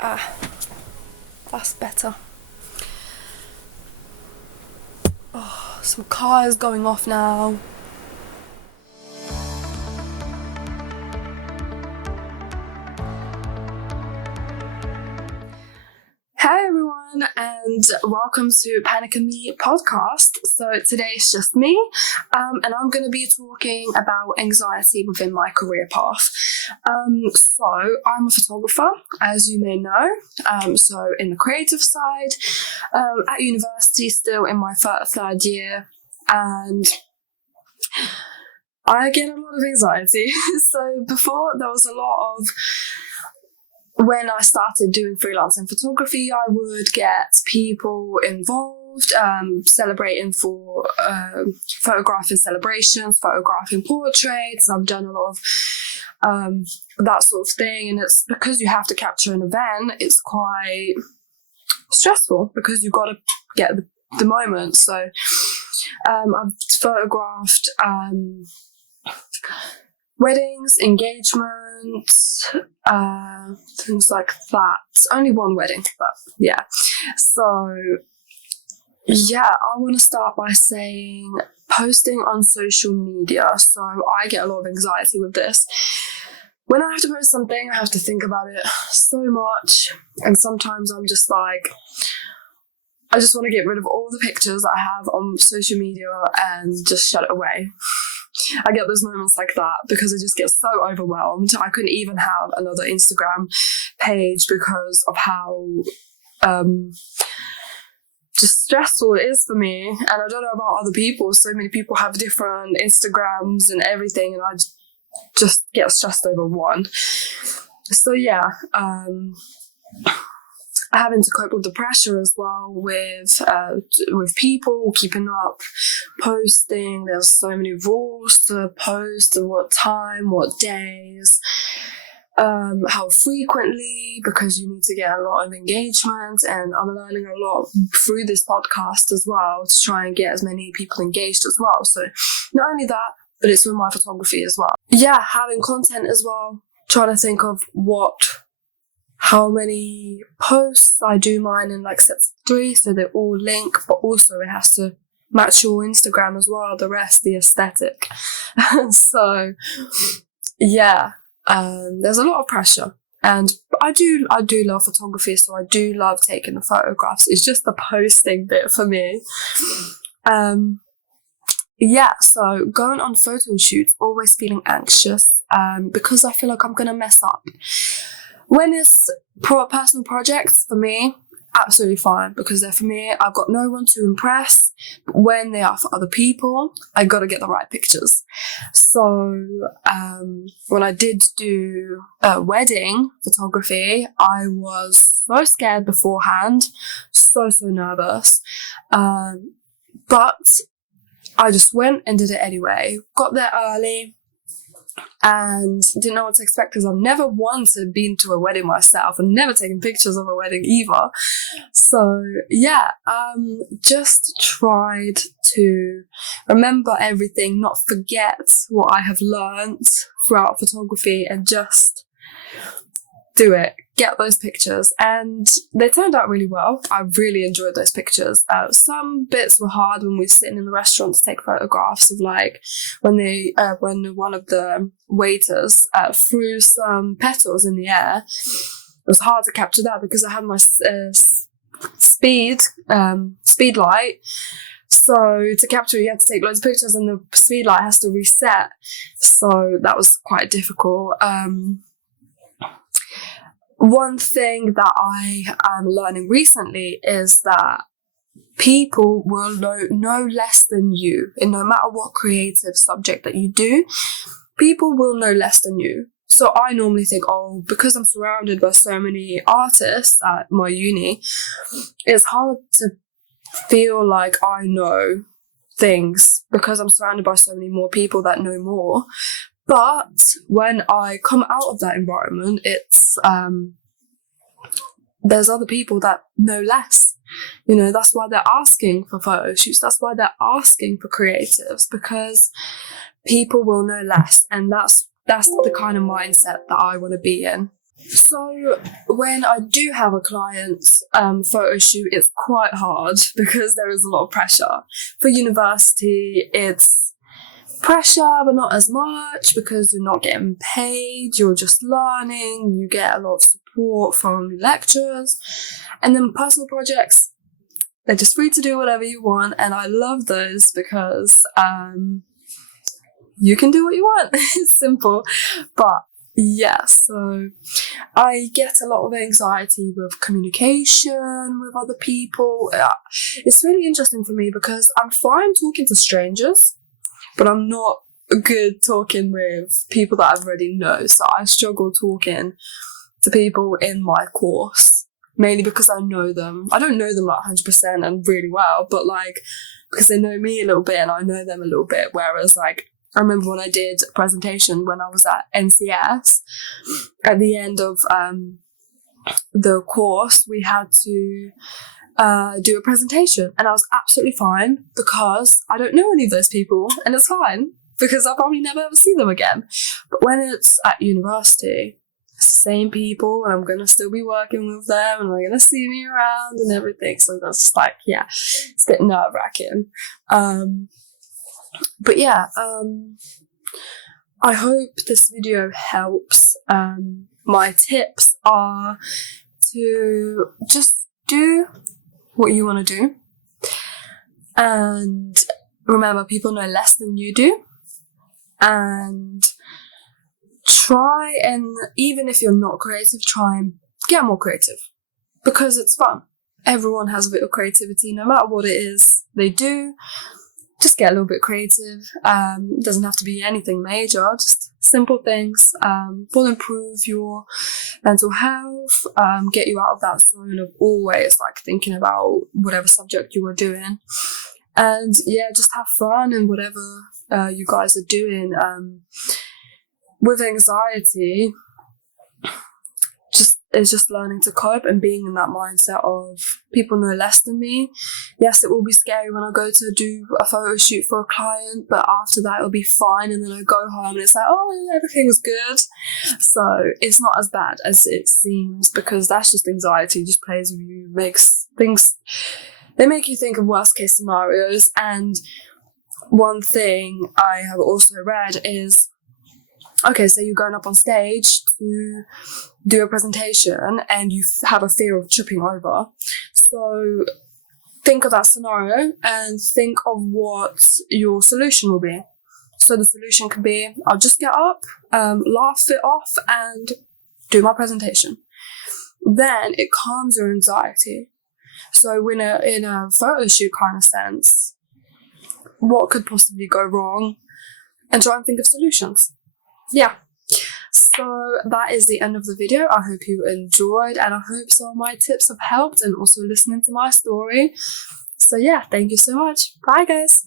That's better. Oh, some cars going off now. Hey everyone, and welcome to Panic and Me podcast. So today it's just me, and I'm going to be talking about anxiety within my career path. So I'm a photographer, as you may know. So in the creative side, at university, still in my third year, and I get a lot of anxiety. So before there was a lot of. When I started doing freelancing photography, I would get people involved, celebrating for photographing celebrations, photographing portraits. I've done a lot of that sort of thing, and it's because you have to capture an event, it's quite stressful because you've got to get the moment. So I've photographed weddings, engagements, things like that. Only one wedding, but yeah. So, yeah, I want to start by saying posting on social media. So I get a lot of anxiety with this. When I have to post something, I have to think about it so much. And sometimes I'm just like, I just want to get rid of all the pictures I have on social media and just shut it away. I get those moments like that because I just get so overwhelmed. I couldn't even have another Instagram page because of how just stressful it is for me. And I don't know about other people. So many people have different Instagrams and everything, and I just get stressed over one. So yeah, having to cope with the pressure as well with people keeping up, posting. There's so many rules to post, at what time, what days, how frequently, because you need to get a lot of engagement. And I'm learning a lot through this podcast as well to try and get as many people engaged as well. So not only that, but it's with my photography as well. Yeah, having content as well. Trying to think of how many posts. I do mine in like sets of 3, so they all link, but also it has to match your Instagram as well, the rest, the aesthetic. So yeah, there's a lot of pressure, and I do love photography, so I do love taking the photographs. It's just the posting bit for me. Yeah, so going on photo shoots, always feeling anxious, because I feel like I'm gonna mess up. When it's personal projects, for me, absolutely fine, because they're for me. I've got no one to impress. But when they are for other people, I got to get the right pictures. So when I did do wedding photography, I was so scared beforehand, so nervous. But I just went and did it anyway. Got there early. And didn't know what to expect because I've never once been to a wedding myself and never taken pictures of a wedding either. So yeah, just tried to remember everything, not forget what I have learned throughout photography, and just do it. Get those pictures, and they turned out really well. I really enjoyed those pictures. Some bits were hard when we were sitting in the restaurant to take photographs of, like, when one of the waiters threw some petals in the air. It was hard to capture that because I had my speed light. So to capture it, you have to take loads of pictures, and the speed light has to reset. So that was quite difficult. One thing that I am learning recently is that people will know no less than you. And no matter what creative subject that you do, people will know less than you. So I normally think, because I'm surrounded by so many artists at my uni, it's hard to feel like I know things because I'm surrounded by so many more people that know more. But when I come out of that environment, it's there's other people that know less. You know, that's why they're asking for photo shoots. That's why they're asking for creatives, because people will know less, and that's the kind of mindset that I want to be in. So when I do have a client's photo shoot, it's quite hard because there is a lot of pressure. For university, it's pressure, but not as much because you're not getting paid, you're just learning, you get a lot of support from lecturers. And then personal projects, they're just free to do whatever you want, and I love those because you can do what you want. It's simple. But yeah, so I get a lot of anxiety with communication with other people. It's really interesting for me because I'm fine talking to strangers, but I'm not good talking with people that I already know. So I struggle talking to people in my course, mainly because I know them. I don't know them like 100% and really well, but like because they know me a little bit and I know them a little bit. Whereas like I remember when I did a presentation when I was at NCS, at the end of the course, we had to do a presentation, and I was absolutely fine because I don't know any of those people, and it's fine because I'll probably never ever see them again. But when it's at university, it's the same people, and I'm gonna still be working with them, and they're gonna see me around and everything. So that's just like, yeah, it's a bit nerve wracking. But yeah, I hope this video helps. My tips are to just do what you want to do, and remember, people know less than you do, and try, and even if you're not creative, try and get more creative because it's fun. Everyone has a bit of creativity, no matter what it is they do. Just get a little bit creative. It doesn't have to be anything major, just simple things will improve your mental health, get you out of that zone of always like thinking about whatever subject you are doing. And yeah, just have fun in whatever you guys are doing. With anxiety, it's just learning to cope and being in that mindset of people know less than me. Yes, it will be scary when I go to do a photo shoot for a client, but after that it'll be fine, and then I go home and it's like, oh, everything was good. So it's not as bad as it seems, because that's just anxiety, just plays with you, makes things, they make you think of worst case scenarios. And one thing I have also read is, okay, so you're going up on stage to do a presentation and you have a fear of tripping over. So think of that scenario and think of what your solution will be. So the solution could be, I'll just get up, laugh it off and do my presentation. Then it calms your anxiety. So in a photo shoot kind of sense, what could possibly go wrong? And try and think of solutions. Yeah, so that is the end of the video. I hope you enjoyed, and I hope some of my tips have helped, and also listening to my story. So yeah, thank you so much. Bye guys.